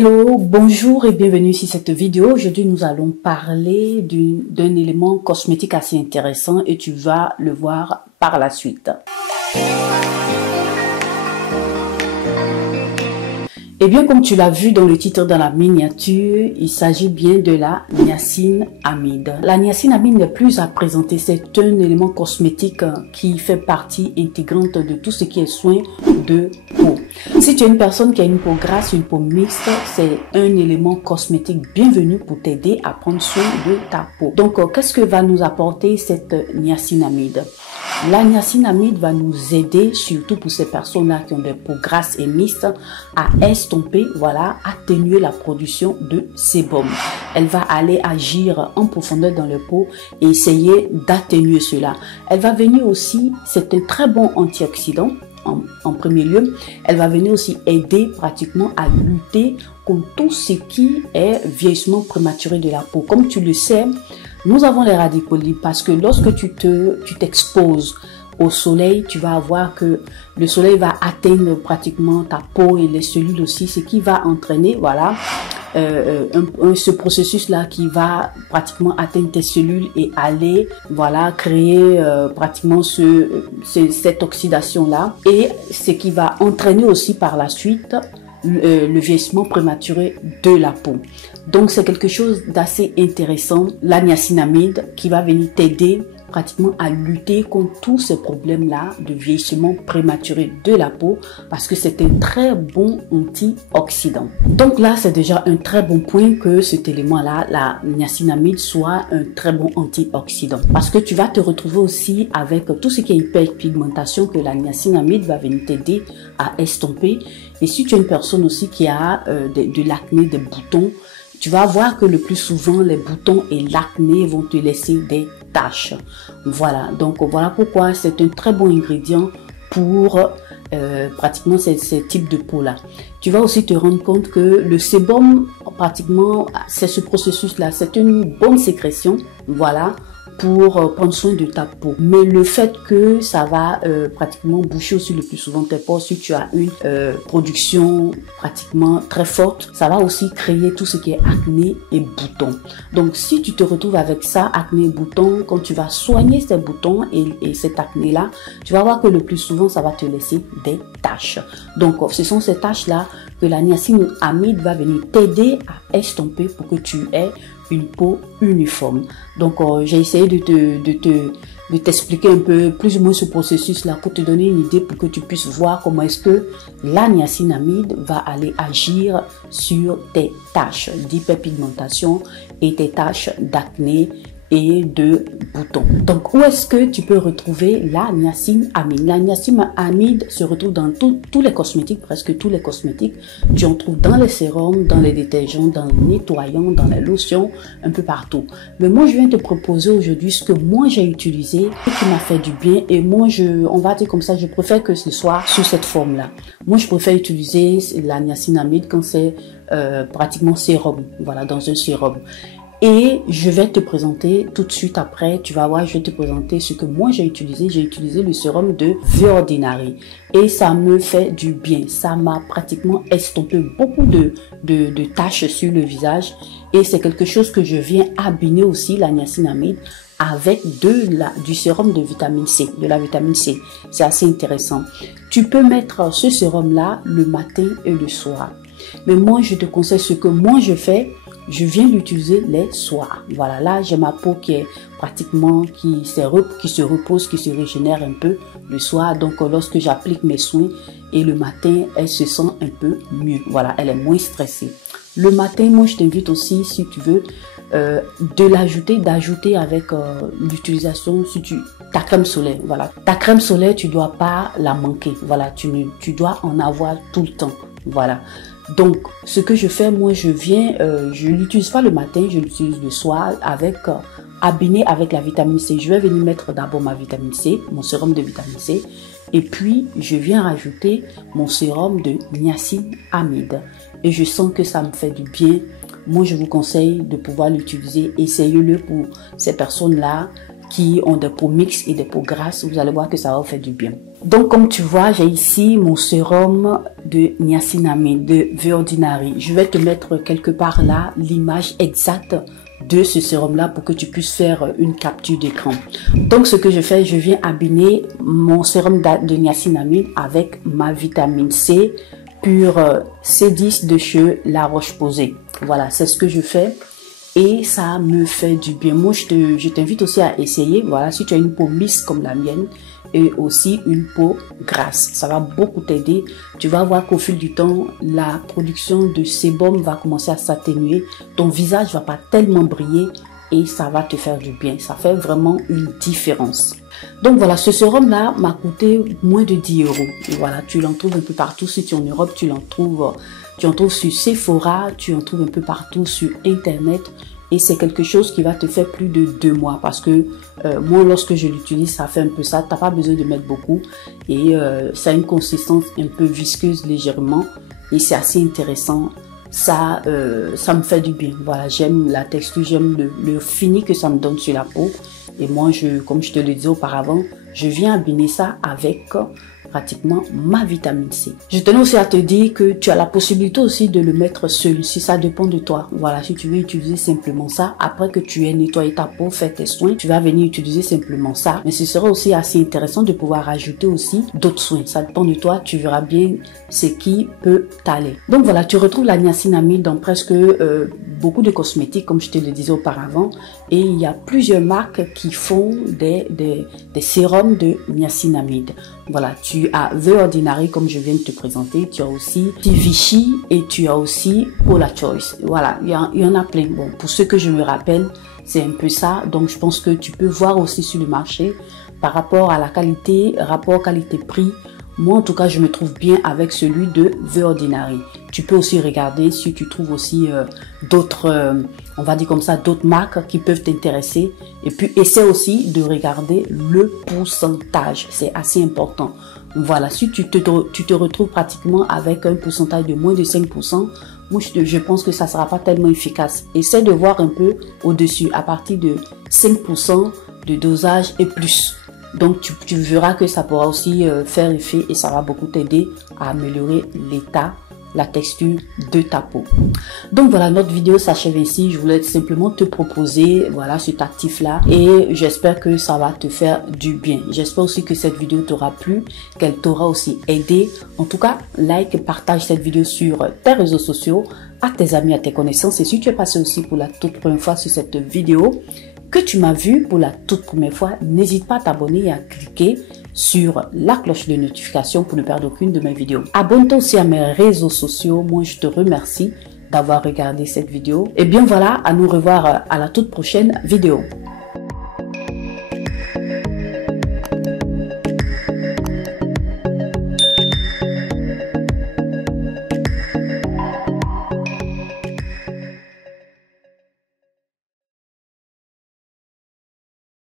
Hello, bonjour et bienvenue sur cette vidéo. Aujourd'hui, nous allons parler d'un élément cosmétique assez intéressant et tu vas le voir par la suite. Et bien, comme tu l'as vu dans le titre, dans la miniature, il s'agit bien de la niacinamide. La niacinamide n'est plus à présenter, c'est un élément cosmétique qui fait partie intégrante de tout ce qui est soin de peau. Si tu es une personne qui a une peau grasse, une peau mixte, c'est un élément cosmétique bienvenu pour t'aider à prendre soin de ta peau. Donc, qu'est-ce que va nous apporter cette niacinamide? La niacinamide va nous aider, surtout pour ces personnes-là qui ont des peaux grasses et mixtes, à estomper, voilà, atténuer la production de sébum. Elle va aller agir en profondeur dans la peau et essayer d'atténuer cela. Elle va venir aussi, c'est un très bon antioxydant. En premier lieu, elle va venir aussi aider pratiquement à lutter contre tout ce qui est vieillissement prématuré de la peau. Comme tu le sais, nous avons les radicaux libres parce que lorsque tu t'exposes au soleil, tu vas voir que le soleil va atteindre pratiquement ta peau et les cellules aussi, ce qui va entraîner, voilà, ce processus-là qui va pratiquement atteindre tes cellules et aller, voilà, créer pratiquement cette oxydation-là, et ce qui va entraîner aussi par la suite le vieillissement prématuré de la peau. Donc c'est quelque chose d'assez intéressant, la niacinamide, qui va venir t'aider pratiquement à lutter contre tous ces problèmes-là de vieillissement prématuré de la peau, parce que c'est un très bon antioxydant. Donc là, c'est déjà un très bon point que cet élément-là, la niacinamide, soit un très bon antioxydant. Parce que tu vas te retrouver aussi avec tout ce qui est hyperpigmentation que la niacinamide va venir t'aider à estomper. Et si tu es une personne aussi qui a de l'acné, des boutons, tu vas voir que le plus souvent, les boutons et l'acné vont te laisser des taches. Voilà, donc voilà pourquoi c'est un très bon ingrédient pour pratiquement ces types de peau-là. Tu vas aussi te rendre compte que le sébum, pratiquement, c'est ce processus-là, c'est une bonne sécrétion, voilà, pour prendre soin de ta peau. Mais le fait que ça va pratiquement boucher aussi le plus souvent tes pores, si tu as une production pratiquement très forte, ça va aussi créer tout ce qui est acné et boutons. Donc si tu te retrouves avec ça, acné et boutons, quand tu vas soigner ces boutons et cet acné là, tu vas voir que le plus souvent ça va te laisser des taches. Donc ce sont ces taches là que la niacinamide va venir t'aider à estomper pour que tu aies une peau uniforme. Donc j'ai essayé de t'expliquer un peu plus ou moins ce processus là pour te donner une idée, pour que tu puisses voir comment est-ce que la niacinamide va aller agir sur tes taches d'hyperpigmentation et tes taches d'acné et de boutons. Donc, où est-ce que tu peux retrouver la niacinamide? La niacinamide se retrouve dans tous les cosmétiques, presque tous les cosmétiques. Tu en trouves dans les sérums, dans les détergents, dans les nettoyants, dans les lotions, un peu partout. Mais moi, je viens te proposer aujourd'hui ce que moi j'ai utilisé et qui m'a fait du bien. Et moi, on va dire comme ça, je préfère que ce soit sous cette forme-là. Moi, je préfère utiliser la niacinamide quand c'est pratiquement sérum, voilà, dans un sérum. Et je vais te présenter tout de suite après, tu vas voir, je vais te présenter ce que moi j'ai utilisé. J'ai utilisé le sérum de The Ordinary et ça me fait du bien. Ça m'a pratiquement estompé beaucoup de taches sur le visage et c'est quelque chose que je viens abîmer aussi, la niacinamide, avec du sérum de vitamine C, de la vitamine C. C'est assez intéressant. Tu peux mettre ce sérum-là le matin et le soir. Mais moi, je te conseille ce que moi je fais. Je viens l'utiliser les soirs. Voilà, là j'ai ma peau qui est pratiquement, qui se repose, qui se régénère un peu le soir. Donc lorsque j'applique mes soins et le matin, elle se sent un peu mieux. Voilà, elle est moins stressée. Le matin, moi je t'invite aussi, si tu veux, d'ajouter avec l'utilisation, ta crème solaire. Voilà, ta crème solaire, tu dois pas la manquer. Voilà, tu dois en avoir tout le temps. Voilà. Donc, ce que je fais, moi, je l'utilise pas le matin, je l'utilise le soir abîmé avec la vitamine C. Je vais venir mettre d'abord ma vitamine C, mon sérum de vitamine C, et puis je viens rajouter mon sérum de niacinamide. Et je sens que ça me fait du bien. Moi, je vous conseille de pouvoir l'utiliser. Essayez-le pour ces personnes-là qui ont des peaux mixtes et des peaux grasses. Vous allez voir que ça va vous faire du bien. Donc comme tu vois, j'ai ici mon sérum de niacinamide de The Ordinary. Je vais te mettre quelque part là l'image exacte de ce sérum là pour que tu puisses faire une capture d'écran. Donc ce que je fais, je viens abîmer mon sérum de niacinamide avec ma vitamine C pure C10 de chez La Roche-Posay. Voilà, c'est ce que je fais et ça me fait du bien. Moi, je t'invite aussi à essayer. Voilà, si tu as une peau lisse comme la mienne et aussi une peau grasse, ça va beaucoup t'aider. Tu vas voir qu'au fil du temps, la production de sébum va commencer à s'atténuer. Ton visage va pas tellement briller et ça va te faire du bien. Ça fait vraiment une différence. Donc voilà, ce sérum là m'a coûté moins de 10 €. Et voilà, tu l'en trouves un peu partout. Si tu es en Europe, tu en trouves sur Sephora, tu en trouves un peu partout sur Internet. Et c'est quelque chose qui va te faire plus de 2 mois parce que moi, lorsque je l'utilise, ça fait un peu ça. Tu n'as pas besoin de mettre beaucoup et ça a une consistance un peu visqueuse légèrement et c'est assez intéressant. Ça me fait du bien. Voilà, j'aime la texture, j'aime le fini que ça me donne sur la peau. Et moi, comme je te le disais auparavant, je viens abîmer ça avec pratiquement ma vitamine C. Je tenais aussi à te dire que tu as la possibilité aussi de le mettre seul, si ça dépend de toi. Voilà, si tu veux utiliser simplement ça, après que tu aies nettoyé ta peau, fait tes soins, tu vas venir utiliser simplement ça. Mais ce sera aussi assez intéressant de pouvoir ajouter aussi d'autres soins. Ça dépend de toi, tu verras bien ce qui peut t'aller. Donc voilà, tu retrouves la niacinamide dans presque beaucoup de cosmétiques, comme je te le disais auparavant. Et il y a plusieurs marques qui font des sérums de niacinamide. Voilà, tu as The Ordinary comme je viens de te présenter, tu as aussi Vichy et tu as aussi Paula Choice. Voilà, il y en a plein. Bon, pour ceux que je me rappelle, c'est un peu ça. Donc je pense que tu peux voir aussi sur le marché par rapport à la qualité, rapport qualité-prix. Moi, en tout cas, je me trouve bien avec celui de The Ordinary. Tu peux aussi regarder si tu trouves aussi d'autres, on va dire comme ça, d'autres marques qui peuvent t'intéresser. Et puis, essaie aussi de regarder le pourcentage. C'est assez important. Voilà, si tu te retrouves pratiquement avec un pourcentage de moins de 5%, moi, je pense que ça ne sera pas tellement efficace. Essaie de voir un peu au-dessus, à partir de 5% de dosage et plus. Donc, tu verras que ça pourra aussi faire effet et ça va beaucoup t'aider à améliorer l'état, la texture de ta peau. Donc voilà, notre vidéo s'achève ici. Je voulais simplement te proposer, voilà, cet actif-là et j'espère que ça va te faire du bien. J'espère aussi que cette vidéo t'aura plu, qu'elle t'aura aussi aidé. En tout cas, like, partage cette vidéo sur tes réseaux sociaux, à tes amis, à tes connaissances. Et si tu es passé aussi pour la toute première fois sur cette vidéo, que tu m'as vu pour la toute première fois, n'hésite pas à t'abonner et à cliquer sur la cloche de notification pour ne perdre aucune de mes vidéos. Abonne-toi aussi à mes réseaux sociaux. Moi, je te remercie d'avoir regardé cette vidéo. Et bien voilà, à nous revoir à la toute prochaine vidéo.